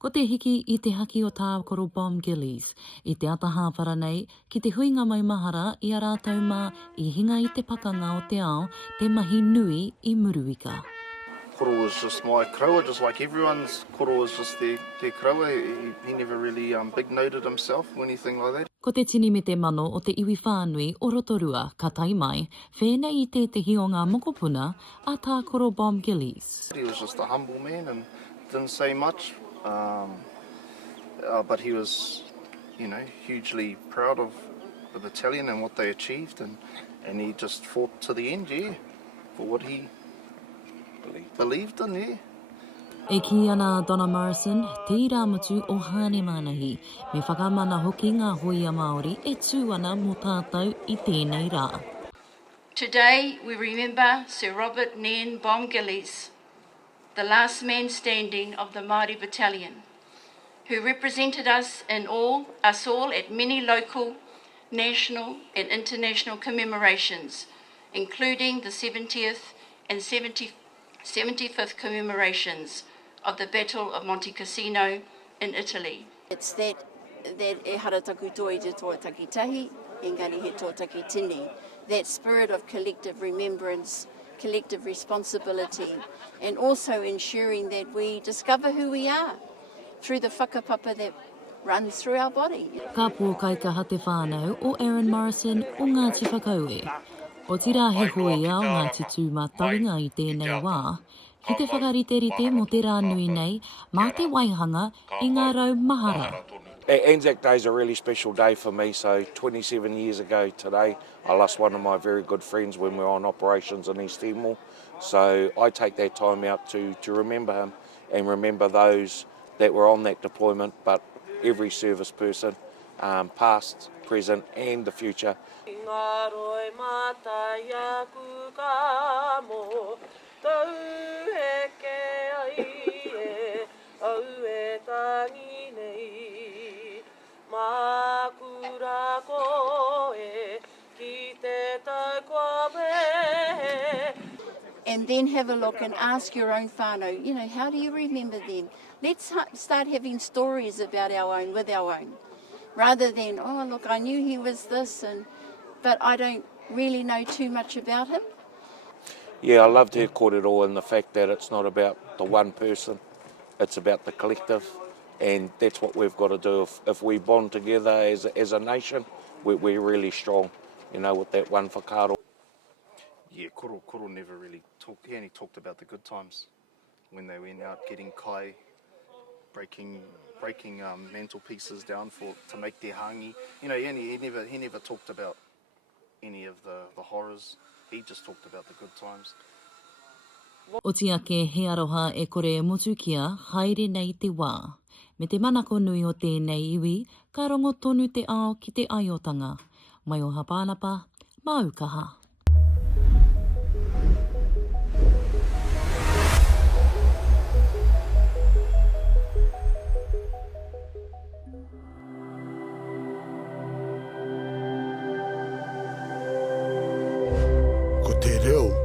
Ko te hiki I te haki o Tā Bom Gillies, I te ataha whara nei, ki te huinga maumāhara I a rātou mā I hinga I te pakanga o te ao, te mahi nui I muruika. Koro was just my kraua, just like everyone's. Koro was just their kraua. He never really big noted himself or anything like that. Ko te tini me te mano o te iwi whānui o Rotorua, ka tai mai, whēnei I te o ngā mokopuna a Tā Bom Gillies. He was just a humble man and didn't say much, but he was, hugely proud of the battalion and what they achieved, and he just fought to the end, for what he believed in, E ki ana Donna Morrison, te iramutu o hāne manahi, me whakamana hoki ngā hoia Māori e tū ana mō tātou I tēnei rā. Today we remember Sir Robert Nairn Bom Gillies, the last man standing of the Māori Battalion, who represented us all at many local, national and international commemorations, including the 70th and 75th commemorations of the Battle of Monte Cassino in Italy. It's that e harataku toi te toa takitahi, engari he toa takitini, that spirit of collective remembrance, collective responsibility, and also ensuring that we discover who we are through the whakapapa that runs through our body. Ka pōkaikaha te whānau o Aaron Morrison o Ngāti Whakaue. O tira he hoia o Ngāti Tūmataunga I tēnei wā, ki te whakariterite mō te rā nui nei, mā te waihanga I ngā rau mahara. ANZAC Day is a really special day for me. So 27 years ago today, I lost one of my very good friends when we were on operations in East Timor. So I take that time out to remember him and remember those that were on that deployment, but every service person, past, present and the future. And then have a look and ask your own whānau, how do you remember them? Let's start having stories about our own, with our own, rather than, oh, look, I knew he was this, but I don't really know too much about him. Yeah, I loved her kōrero and the fact that it's not about the one person, it's about the collective, and that's what we've got to do. If we bond together as a nation, we're really strong, with that one whakaaro. Yeah, Koro never really talked. He only talked about the good times when they went out getting kai, breaking mantelpieces down to make their hangi. He never talked about any of the horrors. He just talked about the good times. O tia ke he aroha e kore e motukia haere nei te wā. Me te manako nui o tēnei iwi, ka rongo tonu te ao ki te aiotanga. Maioha Panapa, Aukaha. Ko te reo